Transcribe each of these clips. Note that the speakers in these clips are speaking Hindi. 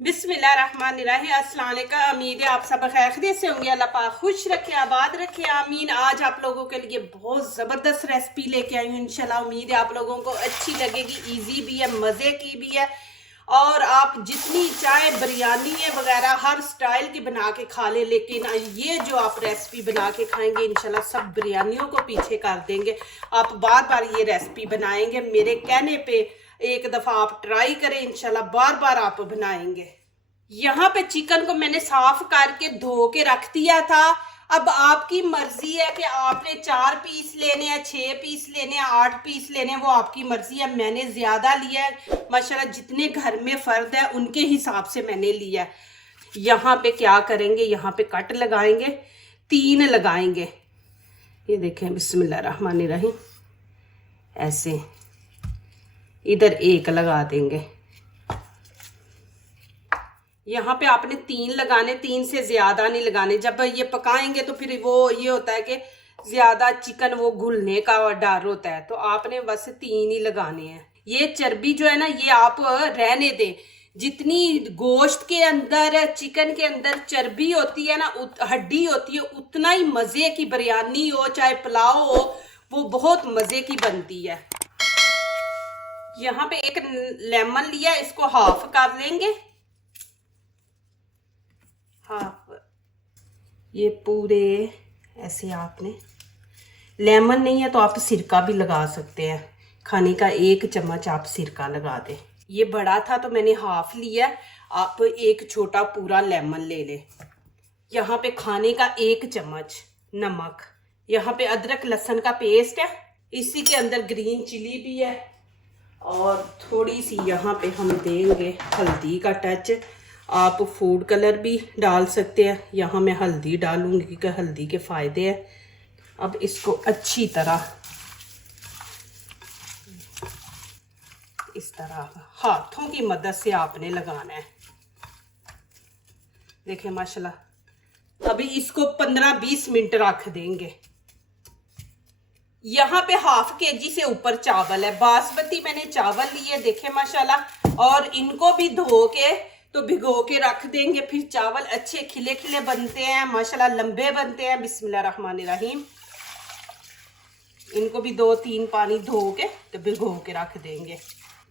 बिस्मिल्लाहिर्रहमानिर्रहीम। अस्सलाम वालेकुम। उम्मीद है आप सब खैरियत से होंगे। अल्लाह पाक खुश रखे, आबाद रखे, आमीन। आज आप लोगों के लिए बहुत ज़बरदस्त रेसिपी लेके आई हूँ। इंशाल्लाह उम्मीद है आप लोगों को अच्छी लगेगी। इजी भी है, मज़े की भी है, और आप जितनी चाहे बिरयानी वगैरह हर स्टाइल की बना के खा ले। लेकिन ये जो आप रेसिपी बना के खाएंगे इंशाल्लाह सब बिरयानियों को पीछे कर देंगे। आप बार बार ये रेसिपी बनाएंगे, मेरे कहने पे एक दफ़ा आप ट्राई करें, इंशाल्लाह बार बार आप बनाएंगे। यहाँ पे चिकन को मैंने साफ करके धो के रख दिया था। अब आपकी मर्जी है कि आपने 4 पीस लेने हैं, 6 पीस लेने हैं, 8 पीस लेने हैं, वो आपकी मर्जी है। मैंने ज्यादा लिया है माशाल्लाह, जितने घर में फर्द है उनके हिसाब से मैंने लिया है। यहाँ पे क्या करेंगे, यहाँ पे कट लगाएंगे, 3 लगाएंगे। ये देखें, बिस्मिल्लाहिर्रहमानिर्रहीम, ऐसे इधर 1 लगा देंगे। यहाँ पे आपने 3 लगाने, 3 से ज्यादा नहीं लगाने। जब ये पकाएंगे तो फिर वो ये होता है कि ज्यादा चिकन वो घुलने का डर होता है, तो आपने बस 3 ही लगाने हैं। ये चर्बी जो है ना, ये आप रहने दें। जितनी गोश्त के अंदर, चिकन के अंदर चर्बी होती है ना, हड्डी होती है, उतना ही मजे की बिरयानी हो चाहे पुलाव हो, वो बहुत मजे की बनती है। यहाँ पे 1 लेमन लिया, इसको हाफ कर लेंगे। हाफ, ये पूरे ऐसे। आपने लेमन नहीं है तो आप सिरका भी लगा सकते हैं। खाने का 1 चम्मच आप सिरका लगा दें। ये बड़ा था तो मैंने हाफ लिया, आप 1 छोटा पूरा लेमन ले लें। यहाँ पे खाने का 1 चम्मच नमक। यहाँ पे अदरक लहसुन का पेस्ट है, इसी के अंदर ग्रीन चिली भी है, और थोड़ी सी यहाँ पे हम देंगे हल्दी का टच। आप फूड कलर भी डाल सकते हैं, यहाँ मैं हल्दी डालूंगी क्योंकि हल्दी के फ़ायदे हैं। अब इसको अच्छी तरह इस तरह हाथों की मदद से आपने लगाना है। देखें माशाल्लाह, अभी इसको 15-20 मिनट रख देंगे। यहाँ पे ½ kg से ऊपर चावल है, बासमती मैंने चावल लिए, देखें माशाल्लाह। और इनको भी धो के तो भिगो के रख देंगे। फिर चावल अच्छे खिले खिले बनते हैं माशाल्लाह, लंबे बनते हैं। बिस्मिल्लाहिर्रहमानिर्रहीम। इनको भी 2-3 पानी धो के तो भिगो के रख देंगे।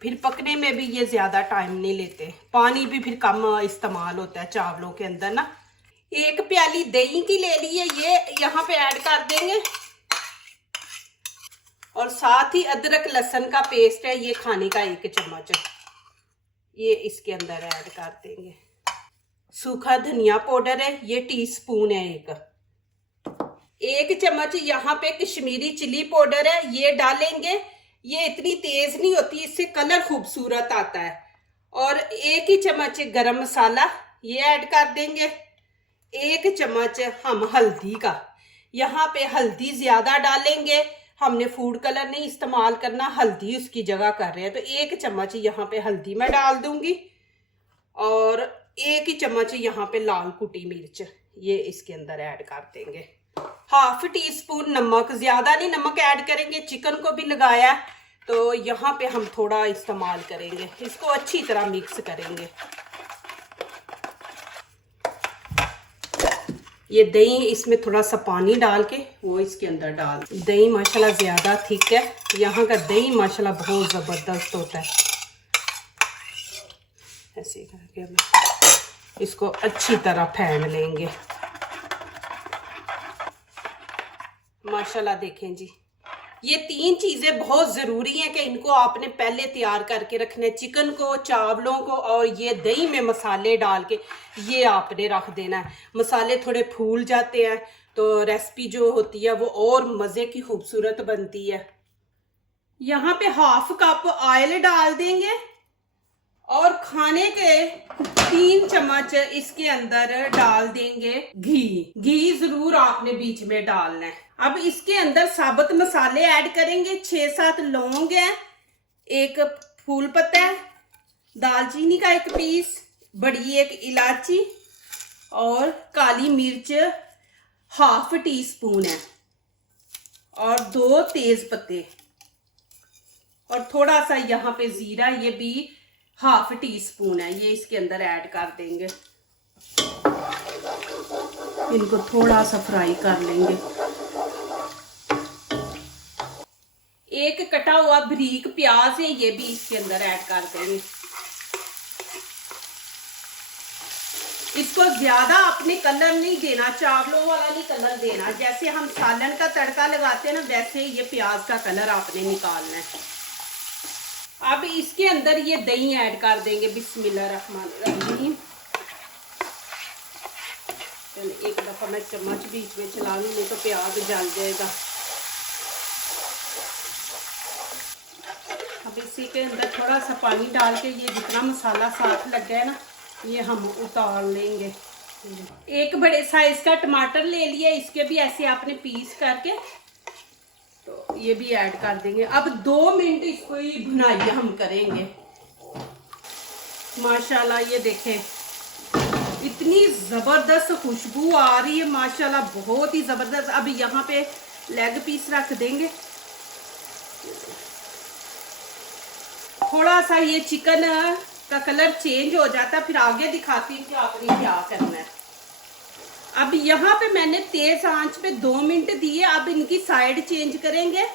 फिर पकने में भी ये ज्यादा टाइम नहीं लेते, पानी भी फिर कम इस्तेमाल होता है चावलों के अंदर ना। 1 प्याली दही की ले ली है, ये यहाँ पे ऐड कर देंगे। और साथ ही अदरक लहसुन का पेस्ट है, ये खाने का 1 चम्मच, ये इसके अंदर ऐड कर देंगे। सूखा धनिया पाउडर है, ये टीस्पून है 1 चम्मच। यहाँ पे कश्मीरी चिली पाउडर है, ये डालेंगे। ये इतनी तेज नहीं होती, इससे कलर खूबसूरत आता है। और 1 ही चम्मच गरम मसाला, ये ऐड कर देंगे। 1 चम्मच हम हल्दी का, यहाँ पे हल्दी ज्यादा डालेंगे, हमने फूड कलर नहीं इस्तेमाल करना, हल्दी उसकी जगह कर रहे हैं, तो 1 चम्मच यहाँ पे हल्दी मैं डाल दूंगी। और 1 ही चम्मच यहाँ पे लाल कुटी मिर्च, ये इसके अंदर ऐड कर देंगे। ½ टीस्पून नमक, ज्यादा नहीं नमक ऐड करेंगे, चिकन को भी लगाया तो यहाँ पे हम थोड़ा इस्तेमाल करेंगे। इसको अच्छी तरह मिक्स करेंगे। ये दही, इसमें थोड़ा सा पानी डाल के वो इसके अंदर डाल। दही माशाल्लाह ज़्यादा थिक है, यहाँ का दही माशाल्लाह बहुत ज़बरदस्त होता है। ऐसे करके हम इसको अच्छी तरह फेंट लेंगे माशाल्लाह। देखें जी, ये 3 चीज़ें बहुत ज़रूरी हैं कि इनको आपने पहले तैयार करके रखना है। चिकन को, चावलों को, और ये दही में मसाले डाल के ये आपने रख देना है। मसाले थोड़े फूल जाते हैं तो रेसिपी जो होती है वो और मज़े की खूबसूरत बनती है। यहाँ पे ½ कप ऑयल डाल देंगे, और खाने के 3 चम्मच इसके अंदर डाल देंगे घी। घी जरूर आपने बीच में डालना है। अब इसके अंदर साबुत मसाले ऐड करेंगे। 6-7 लौंग है, 1 फूल पत्ता है, दालचीनी का 1 पीस, बड़ी 1 इलायची, और काली मिर्च ½ टीस्पून है, और 2 तेज पत्ते, और थोड़ा सा यहाँ पे जीरा, ये भी हाफ टी स्पून है, ये इसके अंदर ऐड कर देंगे। इनको थोड़ा सा फ्राई कर लेंगे। एक कटा हुआ बारीक प्याज है, ये भी इसके अंदर ऐड कर देंगे। इसको ज्यादा आपने कलर नहीं देना, चावलों वाला नहीं कलर देना। जैसे हम सालन का तड़का लगाते हैं ना, वैसे ये प्याज का कलर आपने निकालना है। अब इसके अंदर ये दही ऐड कर देंगे। बिस्मिल्लाहिर्रहमानिर्रहीम। एक दफा मैं चम्मच बीच में चला लूँ, नहीं तो प्याज जल जाएगा। अब इसी के अंदर थोड़ा सा पानी डाल के ये जितना मसाला साथ लग गया है ना, ये हम उतार लेंगे। एक बड़े साइज का टमाटर ले लिया, इसके भी ऐसे आपने पीस करके तो ये भी ऐड कर देंगे। अब 2 मिनट इसको ही भुनाई हम करेंगे। माशाल्लाह ये देखें, इतनी ज़बरदस्त खुशबू आ रही है माशाल्लाह, बहुत ही ज़बरदस्त। अब यहाँ पे लेग पीस रख देंगे। थोड़ा सा ये चिकन का कलर चेंज हो जाता है, फिर आगे दिखाती हूँ कि आपने क्या करना है। अब यहाँ पे मैंने तेज आंच पे 2 मिनट दिए। अब इनकी साइड चेंज करेंगे,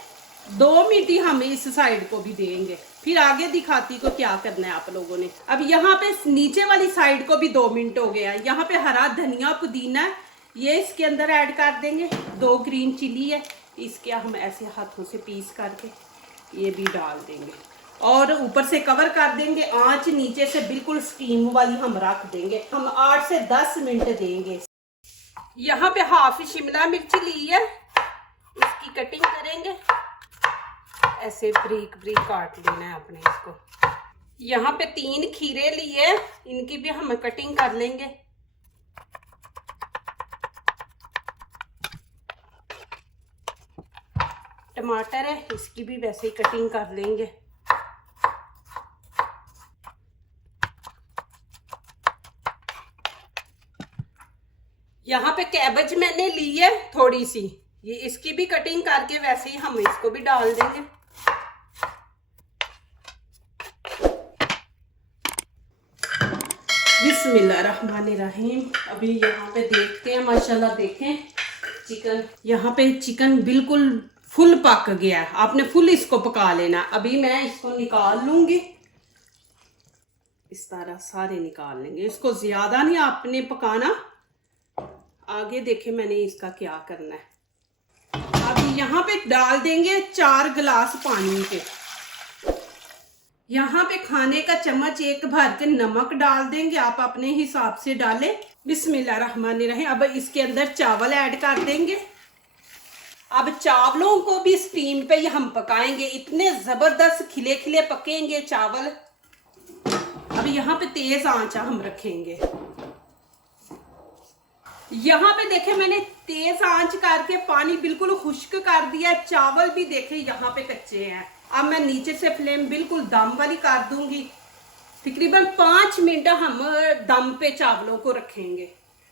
2 मिनट ही हम इस साइड को भी देंगे, फिर आगे दिखाती को क्या करना है आप लोगों ने। अब यहाँ पे नीचे वाली साइड को भी 2 मिनट हो गया। यहाँ पे हरा धनिया पुदीना ये इसके अंदर ऐड कर देंगे। 2 ग्रीन चिली है, इसके हम ऐसे हाथों से पीस करके ये भी डाल देंगे और ऊपर से कवर कर देंगे। आंच नीचे से बिल्कुल स्टीम वाली हम रख देंगे। हम 8 से 10 मिनट देंगे। यहाँ पे हाफ शिमला मिर्च ली है, इसकी कटिंग करेंगे। ऐसे ब्रीक ब्रीक काट लेना है आपने इसको। यहाँ पे 3 खीरे लिए, इनकी भी हम कटिंग कर लेंगे। टमाटर है, इसकी भी वैसे ही कटिंग कर लेंगे। यहाँ पे कैबेज मैंने ली है थोड़ी सी, ये इसकी भी कटिंग करके वैसे ही हम इसको भी डाल देंगे। बिस्मिल्लाहिर्रहमानिर्रहीम। अभी यहाँ पे देखते हैं, माशाल्लाह देखें चिकन, यहाँ पे चिकन बिल्कुल फुल पक गया है। आपने फुल इसको पका लेना। अभी मैं इसको निकाल लूंगी, इस तरह सारे निकाल लेंगे। इसको ज्यादा नहीं आपने पकाना, आगे देखें मैंने इसका क्या करना है। अब यहाँ पे डाल देंगे 4 गिलास पानी के। यहाँ पे खाने का चम्मच 1 भर के नमक डाल देंगे, आप अपने हिसाब से डालें। बिस्मिल्लाहिर्रहमानिर्रहीम। अब इसके अंदर चावल ऐड कर देंगे। अब चावलों को भी स्टीम पे ही हम पकाएंगे, इतने जबरदस्त खिले खिले पकेंगे चावल। अब यहाँ पे तेज आंच हम रखेंगे। यहाँ पे देखे मैंने तेज आंच करके पानी बिल्कुल खुश्क कर दिया। चावल भी देखे यहाँ पे कच्चे हैं। अब मैं नीचे से फ्लेम बिल्कुल दम वाली कर दूंगी। तकरीबन 5 मिनट हम दम पे चावलों को रखेंगे,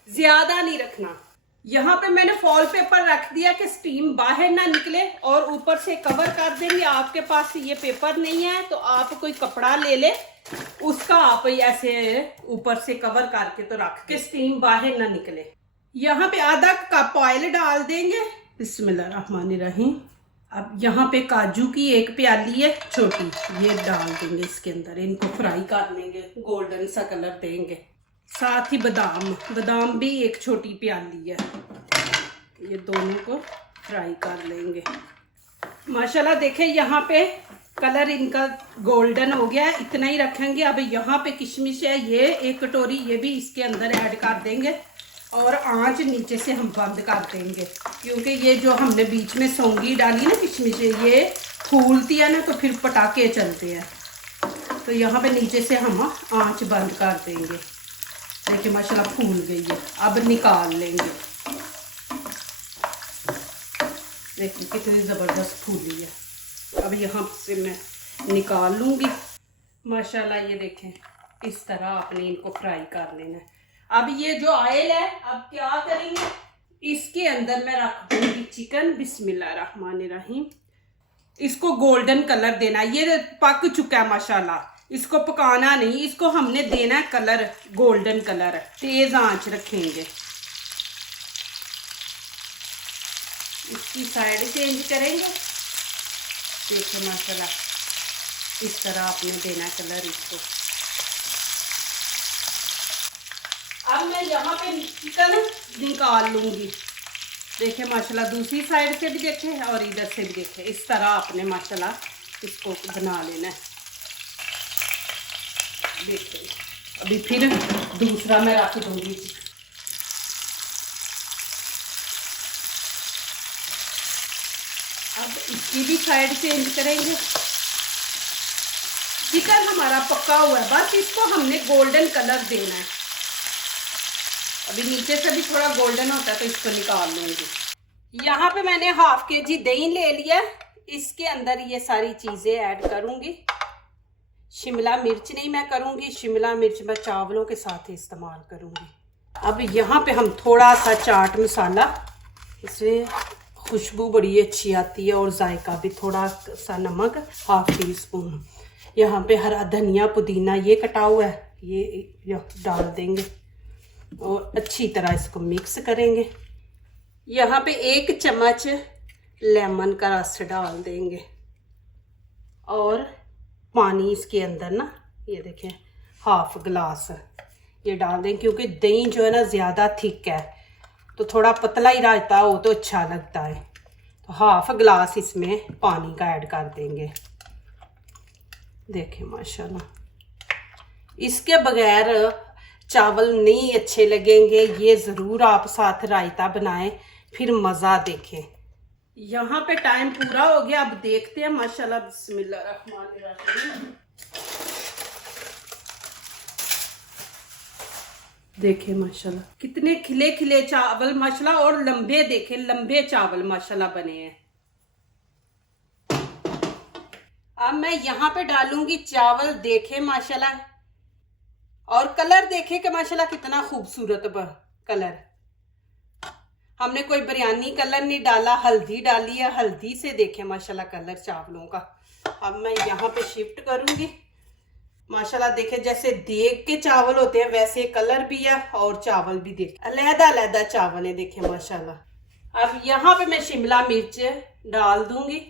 ज्यादा नहीं रखना। यहाँ पे मैंने फॉल पेपर रख दिया कि स्टीम बाहर ना निकले, और ऊपर से कवर कर देंगे। आपके पास ये पेपर नहीं है तो आप कोई कपड़ा ले ले, उसका आप ऐसे ऊपर से कवर करके तो रख के स्टीम बाहर ना निकले। यहाँ पे आधा कप ऑयल डाल देंगे। बिस्मिल्लाहिर्रहमानिर्रहीम। अब यहाँ पे काजू की 1 प्याली है छोटी, ये डाल देंगे इसके अंदर। इनको फ्राई कर लेंगे, गोल्डन सा कलर देंगे। साथ ही बादाम भी 1 छोटी प्याली है, ये दोनों को फ्राई कर लेंगे। माशाल्लाह देखें यहाँ पे कलर इनका गोल्डन हो गया है, इतना ही रखेंगे। अब यहाँ पे किशमिश है, ये 1 कटोरी, ये भी इसके अंदर ऐड कर देंगे और आंच नीचे से हम बंद कर देंगे, क्योंकि ये जो हमने बीच में सौंगी डाली ना किशमिश, ये फूलती है ना तो फिर पटाखे चलते हैं। तो यहाँ पे नीचे से हम आंच बंद कर देंगे। देखिए माशाल्लाह फूल गई है। अब निकाल लेंगे, देखिए कितनी ज़बरदस्त फूली है। अब यहाँ से मैं निकाल लूँगी। माशाल्लाह ये देखें, इस तरह आपने इनको फ्राई कर लेना है। अब ये जो ऑयल है, अब क्या करेंगे, इसके अंदर मैं रख दूंगी चिकन। बिस्मिल्लाहिर्रहमानिर्रहीम। इसको गोल्डन कलर देना। ये पक चुका है माशाल्लाह। इसको पकाना नहीं, इसको हमने देना है कलर, गोल्डन कलर। तेज आंच रखेंगे। इसकी साइड चेंज करेंगे। देखिए माशाल्लाह, इस तरह आपने देना कलर इसको। अब मैं यहाँ पे चिकन निकाल लूंगी। देखिए माशाल्लाह, दूसरी साइड से भी देखें और इधर से भी देखें। इस तरह आपने माशाल्लाह इसको बना लेना है। देखिए अभी फिर दूसरा मैं रख दूंगी। अब इसकी भी साइड चेंज करेंगे। चिकन हमारा पका हुआ है, बस इसको हमने गोल्डन कलर देना है। अभी नीचे से भी थोड़ा गोल्डन होता है तो इसको निकाल लूंगी। यहाँ पे मैंने हाफ केजी दही ले लिया। इसके अंदर ये सारी चीजें ऐड करूंगी। शिमला मिर्च नहीं मैं करूंगी, शिमला मिर्च मैं चावलों के साथ ही इस्तेमाल करूंगी। अब यहाँ पे हम थोड़ा सा चाट मसाला, इससे खुशबू बड़ी अच्छी आती है और जायका भी। थोड़ा सा नमक, हाफ टी स्पून। यहाँ पे हरा धनिया पुदीना ये कटा हुआ है, ये डाल देंगे और अच्छी तरह इसको मिक्स करेंगे। यहाँ पे 1 चम्मच लेमन का रस डाल देंगे और पानी इसके अंदर ना, ये देखें हाफ ग्लास ये डाल दें, क्योंकि दही जो है ना ज़्यादा थिक है, तो थोड़ा पतला ही रायता हो तो अच्छा लगता है। तो हाफ ग्लास इसमें पानी का ऐड कर देंगे। देखें माशाल्लाह, इसके बगैर चावल नहीं अच्छे लगेंगे। ये ज़रूर आप साथ रायता बनाएं, फिर मज़ा देखें। यहाँ पे टाइम पूरा हो गया, अब देखते हैं माशाल्लाह। बिस्मिल्लाहिर्रहमानिर्रहीम। देखें माशाल्लाह कितने खिले खिले चावल माशाल्लाह, और लंबे, देखें लंबे चावल माशाल्लाह बने हैं। अब मैं यहाँ पे डालूंगी चावल। देखें माशाल्लाह, और कलर देखें कि माशाल्लाह कितना खूबसूरत कलर। हमने कोई बिरयानी कलर नहीं डाला, हल्दी डाली है। हल्दी से देखें माशाल्लाह कलर चावलों का। अब मैं यहाँ पे शिफ्ट करूंगी। माशाल्लाह देखें जैसे देग के चावल होते हैं वैसे कलर भी है और चावल भी देखें अलग-अलग चावल है। देखें माशाल्लाह। अब यहाँ पे मैं शिमला मिर्च डाल दूंगी।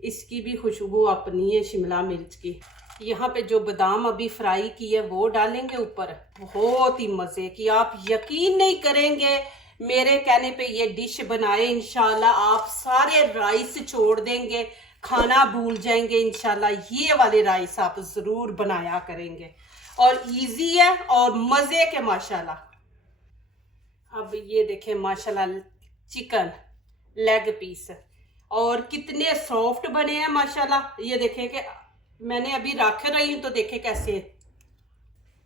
इसकी भी खुशबू अपनी है शिमला मिर्च की। यहाँ पे जो बादाम अभी फ्राई की है वो डालेंगे ऊपर। बहुत ही मज़े की, आप यकीन नहीं करेंगे मेरे कहने पे ये डिश बनाए इंशाल्लाह। आप सारे राइस छोड़ देंगे, खाना भूल जाएंगे इंशाल्लाह। ये वाले राइस आप ज़रूर बनाया करेंगे और इजी है और मज़े के माशाल्लाह। अब ये देखें माशाल्लाह चिकन लेग पीस, और कितने सॉफ्ट बने हैं माशाल्लाह। ये देखें कि मैंने अभी रख रही हूँ तो देखें कैसे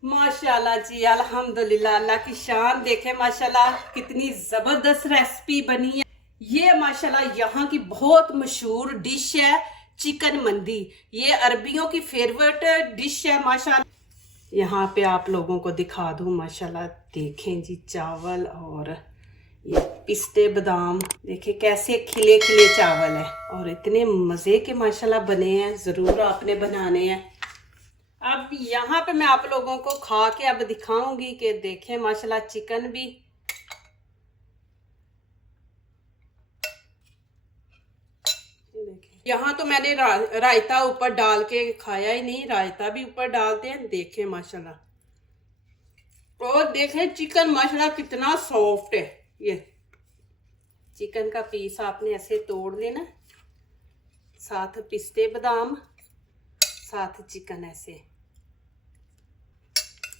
माशाल्लाह जी, अल्हम्दुलिल्लाह, अल्लाह की शान। देखें माशाल्लाह कितनी ज़बरदस्त रेसिपी बनी है। ये माशाल्लाह यहाँ की बहुत मशहूर डिश है चिकन मंदी। ये अरबियों की फेवरेट डिश है माशाल्लाह। यहाँ पे आप लोगों को दिखा दूँ माशाल्लाह। देखें जी चावल और ये पिस्ते बादाम, देखें कैसे खिले खिले चावल है और इतने मज़े के माशाल्लाह बने हैं। ज़रूर आपने बनाने हैं। अब यहाँ पे मैं आप लोगों को खा के अब दिखाऊंगी कि देखें माशाल्लाह चिकन भी यहाँ तो मैंने रायता ऊपर डाल के खाया ही नहीं, रायता भी ऊपर डालते हैं। देखें माशाल्लाह, और देखें चिकन माशाल्लाह कितना सॉफ्ट है। ये चिकन का पीस आपने ऐसे तोड़ लेना, साथ पिस्ते बादाम, साथ चिकन ऐसे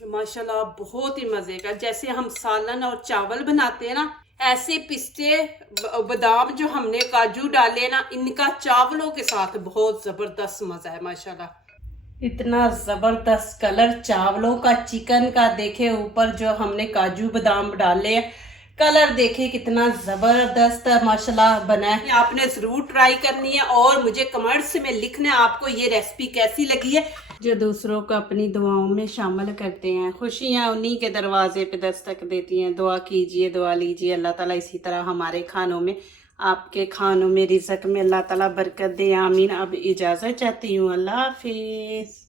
माशाल्लाह बहुत ही मज़े का। जैसे हम सालन और चावल बनाते हैं ना, ऐसे पिस्ते बादाम जो हमने काजू डाले ना, इनका चावलों के साथ बहुत ज़बरदस्त मज़ा है माशाल्लाह। इतना ज़बरदस्त कलर चावलों का, चिकन का। देखे ऊपर जो हमने काजू बादाम डाले हैं, कलर देखे कितना ज़बरदस्त माशाल्लाह बना है। आपने ज़रूर ट्राई करनी है और मुझे कमेंट्स में लिखना है आपको ये रेसिपी कैसी लगी है। जो दूसरों को अपनी दुआओं में शामिल करते हैं, खुशियाँ उन्हीं के दरवाजे पे दस्तक देती हैं। दुआ कीजिए, दुआ लीजिए, अल्लाह ताला इसी तरह हमारे खानों में, आपके खानों में, रिज़्क़ में अल्लाह ताला बरकत दे, आमीन। अब इजाज़त चाहती हूँ, अल्लाह हाफिज़।